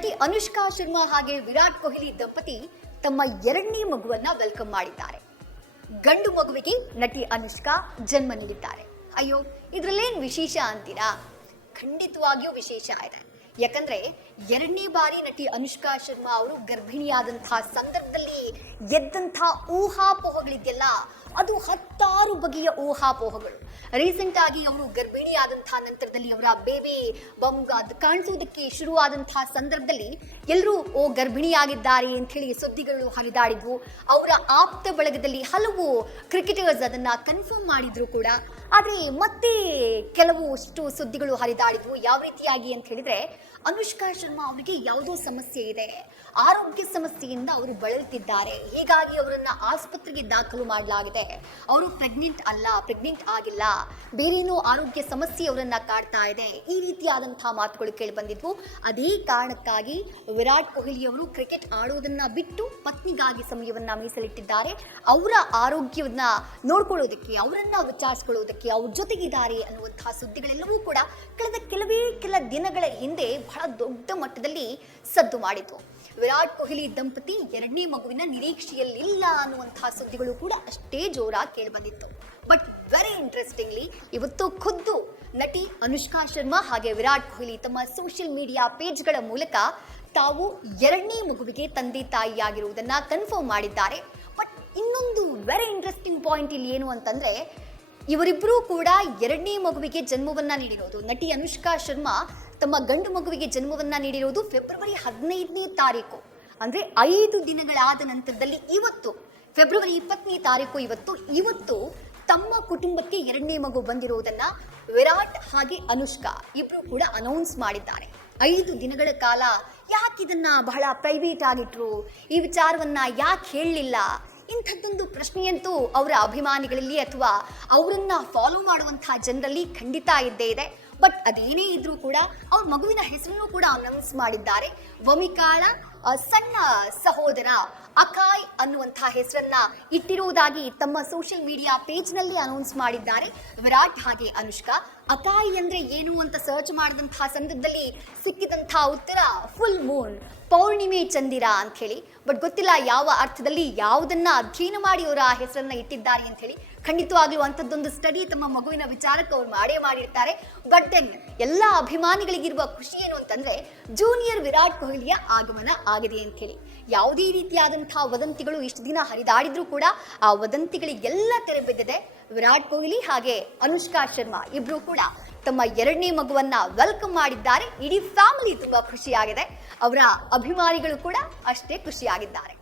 ನಟಿ ಅನುಷ್ಕಾ ಶರ್ಮಾ ಹಾಗೆ ವಿರಾಟ್ ಕೊಹ್ಲಿ ದಂಪತಿ ತಮ್ಮ ಎರಡನೇ ಮಗುವನ್ನ ವೆಲ್ಕಮ್ ಮಾಡಿದ್ದಾರೆ. ಗಂಡು ಮಗುವಿಗೆ ನಟಿ ಅನುಷ್ಕಾ ಜನ್ಮ ನೀಡಿದ್ದಾರೆ. ಅಯ್ಯೋ, ಇದ್ರಲ್ಲೇನ್ ವಿಶೇಷ ಅಂತೀರಾ? ಖಂಡಿತವಾಗಿಯೂ ವಿಶೇಷ ಇದೆ. ಯಾಕಂದ್ರೆ ಎರಡನೇ ಬಾರಿ ನಟಿ ಅನುಷ್ಕಾ ಶರ್ಮಾ ಅವರು ಗರ್ಭಿಣಿಯಾದಂತಹ ಸಂದರ್ಭದಲ್ಲಿ ಎದ್ದಂತಹ ಊಹಾಪೋಹಗಳಿದೆಯಲ್ಲ, ಅದು 10 ಬಗೆಯ ಊಹಾಪೋಹಗಳು. ರೀಸೆಂಟ್ ಆಗಿ ಅವರು ಗರ್ಭಿಣಿಯಾದಂತಹ ನಂತರದಲ್ಲಿ ಅವರ ಬೇಬಿ ಬಂಗ್ ಕಾಣಿಸೋದಕ್ಕೆ ಶುರುವಾದಂತಹ ಸಂದರ್ಭದಲ್ಲಿ ಎಲ್ಲರೂ ಗರ್ಭಿಣಿಯಾಗಿದ್ದಾರೆ ಅಂತ ಹೇಳಿ ಸುದ್ದಿಗಳು ಹರಿದಾಡಿದ್ವು. ಅವರ ಆಪ್ತ ಬಳಗದಲ್ಲಿ ಹಲವು ಕ್ರಿಕೆಟರ್ಸ್ ಅದನ್ನ ಕನ್ಫರ್ಮ್ ಮಾಡಿದ್ರು ಕೂಡ. ಆದ್ರೆ ಮತ್ತೆ ಕೆಲವಷ್ಟು ಸುದ್ದಿಗಳು ಹರಿದಾಡಿದ್ವು. ಯಾವ ರೀತಿಯಾಗಿ ಅಂತ ಹೇಳಿದ್ರೆ, ಅನುಷ್ಕಾ ಶರ್ಮಾ ಅವರಿಗೆ ಯಾವುದೋ ಸಮಸ್ಯೆ ಇದೆ, ಆರೋಗ್ಯ ಸಮಸ್ಯೆಯಿಂದ ಅವರು ಬಳಲ್ತಿದ್ದಾರೆ, ಹೀಗಾಗಿ ಅವರನ್ನ ಆಸ್ಪತ್ರೆಗೆ ದಾಖಲು ಮಾಡಲಾಗಿದೆ. ಅವರು ಪ್ರೆಗ್ನೆಂಟ್ ಆಗಿಲ್ಲ, ಬೇರೇನೋ ಆರೋಗ್ಯ ಸಮಸ್ಯೆ ಅವರನ್ನ ಕಾಡ್ತಾ ಇದೆ, ಈ ರೀತಿಯಾದಂತಹ ಮಾತುಗಳು ಕೇಳಿ ಬಂದಿದ್ವು. ಅದೇ ಕಾರಣಕ್ಕಾಗಿ ವಿರಾಟ್ ಕೊಹ್ಲಿ ಅವರು ಕ್ರಿಕೆಟ್ ಆಡೋದನ್ನ ಬಿಟ್ಟು ಪತ್ನಿಗಾಗಿ ಸಮಯವನ್ನ ಮೀಸಲಿಟ್ಟಿದ್ದಾರೆ. ಅವರ ಆರೋಗ್ಯವನ್ನ ನೋಡ್ಕೊಳ್ಳೋದಕ್ಕೆ, ಅವರನ್ನ ವಿಚಾರಿಸ್ಕೊಳ್ಳೋದಕ್ಕೆ ಅವ್ರ ಜೊತೆಗಿದ್ದಾರೆ ಅನ್ನುವಂತಹ ಸುದ್ದಿಗಳೆಲ್ಲವೂ ಕೂಡ ಕಳೆದ ಕೆಲ ದಿನಗಳ ಹಿಂದೆ ಬಹಳ ದೊಡ್ಡ ಮಟ್ಟದಲ್ಲಿ ಸದ್ದು ಮಾಡಿತು. ವಿರಾಟ್ ಕೊಹ್ಲಿ ದಂಪತಿ ಎರಡನೇ ಮಗುವಿನ ನಿರೀಕ್ಷೆಯಲ್ಲಿಲ್ಲ ಅನ್ನುವಂತಹ ಸುದ್ದಿಗಳು ಕೂಡ ಅಷ್ಟೇ ಜೋರಾಗಿ ಕೇಳಿಬಂದಿತ್ತು. ಬಟ್ ವೆರಿ ಇಂಟ್ರೆಸ್ಟಿಂಗ್ಲಿ, ಇವತ್ತು ಖುದ್ದು ನಟಿ ಅನುಷ್ಕಾ ಶರ್ಮಾ ಹಾಗೆ ವಿರಾಟ್ ಕೊಹ್ಲಿ ತಮ್ಮ ಸೋಷಿಯಲ್ ಮೀಡಿಯಾ ಪೇಜ್ಗಳ ಮೂಲಕ ತಾವು ಎರಡನೇ ಮಗುವಿಗೆ ತಂದೆ ತಾಯಿಯಾಗಿರುವುದನ್ನ ಕನ್ಫರ್ಮ್ ಮಾಡಿದ್ದಾರೆ. ಬಟ್ ಇನ್ನೊಂದು ವೆರಿ ಇಂಟ್ರೆಸ್ಟಿಂಗ್ ಪಾಯಿಂಟ್ ಇಲ್ಲಿ ಏನು ಅಂತಂದ್ರೆ, ಇವರಿಬ್ಬರೂ ಕೂಡ ಎರಡನೇ ಮಗುವಿಗೆ ಜನ್ಮವನ್ನ ನೀಡಿರೋದು. ನಟಿ ಅನುಷ್ಕಾ ಶರ್ಮಾ ತಮ್ಮ ಗಂಡು ಮಗುವಿಗೆ ಜನ್ಮವನ್ನ ನೀಡಿರೋದು ಫೆಬ್ರವರಿ 15ನೇ ತಾರೀಕು, ಅಂದ್ರೆ 5 ದಿನಗಳಾದ ನಂತರದಲ್ಲಿ ಇವತ್ತು ಫೆಬ್ರವರಿ 20ನೇ ತಾರೀಕು ಇವತ್ತು ತಮ್ಮ ಕುಟುಂಬಕ್ಕೆ ಎರಡನೇ ಮಗು ಬಂದಿರುವುದನ್ನ ವಿರಾಟ್ ಹಾಗೆ ಅನುಷ್ಕಾ ಇಬ್ರು ಕೂಡ ಅನೌನ್ಸ್ ಮಾಡಿದ್ದಾರೆ. 5 ದಿನಗಳ ಕಾಲ ಯಾಕೆ ಇದನ್ನ ಬಹಳ ಪ್ರೈವೇಟ್ ಆಗಿಟ್ರು, ಈ ವಿಚಾರವನ್ನ ಯಾಕೆ ಹೇಳಲಿಲ್ಲ, ಇಂಥದ್ದೊಂದು ಪ್ರಶ್ನೆಯಂತೂ ಅವರ ಅಭಿಮಾನಿಗಳಲ್ಲಿ ಅಥವಾ ಅವರನ್ನ ಫಾಲೋ ಮಾಡುವಂತಹ ಜನರಲ್ಲಿ ಖಂಡಿತ ಇದ್ದೇ ಇದೆ. ಬಟ್ ಅದೇನೇ ಇದ್ರೂ ಕೂಡ ಅವ್ರ ಮಗುವಿನ ಹೆಸರನ್ನು ಕೂಡ ಅನೌನ್ಸ್ ಮಾಡಿದ್ದಾರೆ. ವಮಿಕಾಳ ಸಣ್ಣ ಸಹೋದರ ಅಕಾಯ್ ಅನ್ನುವಂತಹ ಹೆಸರನ್ನ ಇಟ್ಟಿರುವುದಾಗಿ ತಮ್ಮ ಸೋಷಿಯಲ್ ಮೀಡಿಯಾ ಪೇಜ್ ನಲ್ಲಿ ಅನೌನ್ಸ್ ಮಾಡಿದ್ದಾರೆ ವಿರಾಟ್ ಹಾಗೆ ಅನುಷ್ಕಾ. ಅಕಾಯ್ ಅಂದ್ರೆ ಏನು ಅಂತ ಸರ್ಚ್ ಮಾಡಿದಂತಹ ಸಂದರ್ಭದಲ್ಲಿ ಸಿಕ್ಕಿದಂತಹ ಉತ್ತರ ಫುಲ್ ಮೂನ್, ಪೌರ್ಣಿಮೆ ಚಂದಿರ ಅಂತ ಹೇಳಿ. ಬಟ್ ಗೊತ್ತಿಲ್ಲ ಯಾವ ಅರ್ಥದಲ್ಲಿ ಯಾವುದನ್ನ ಅಧ್ಯಯನ ಮಾಡಿ ಅವರ ಆ ಹೆಸರನ್ನ ಇಟ್ಟಿದ್ದಾರೆ ಅಂತ ಹೇಳಿ. ಖಂಡಿತವಾಗ್ಲೂ ಅಂಥದ್ದೊಂದು ಸ್ಟಡಿ ತಮ್ಮ ಮಗುವಿನ ವಿಚಾರಕ್ಕೆ ಅವ್ರು ಮಾಡಿರ್ತಾರೆ. ಬಟ್ ದೆನ್ ಎಲ್ಲ ಅಭಿಮಾನಿಗಳಿಗಿರುವ ಖುಷಿ ಏನು ಅಂತಂದ್ರೆ, ಜೂನಿಯರ್ ವಿರಾಟ್ ಕೊಹ್ಲಿಯ ಆಗಮನ ಆಗಿದೆ ಅಂತ ಹೇಳಿ. ಯಾವುದೇ ರೀತಿಯಾದಂತಹ ವದಂತಿಗಳು ಇಷ್ಟು ದಿನ ಹರಿದಾಡಿದ್ರು ಕೂಡ ಆ ವದಂತಿಗಳಿಗೆಲ್ಲ ತೆರೆ ಬಿದ್ದಿದೆ. ವಿರಾಟ್ ಕೊಹ್ಲಿ ಹಾಗೆ ಅನುಷ್ಕಾ ಶರ್ಮಾ ಇಬ್ರು ಕೂಡ ತಮ್ಮ ಎರಡನೇ ಮಗುವನ್ನ ವೆಲ್ಕಮ್ ಮಾಡಿದ್ದಾರೆ. ಇಡೀ ಫ್ಯಾಮಿಲಿ ತುಂಬಾ ಖುಷಿಯಾಗಿದೆ. ಅವರ ಅಭಿಮಾನಿಗಳು ಕೂಡ ಅಷ್ಟೇ ಖುಷಿಯಾಗಿದ್ದಾರೆ.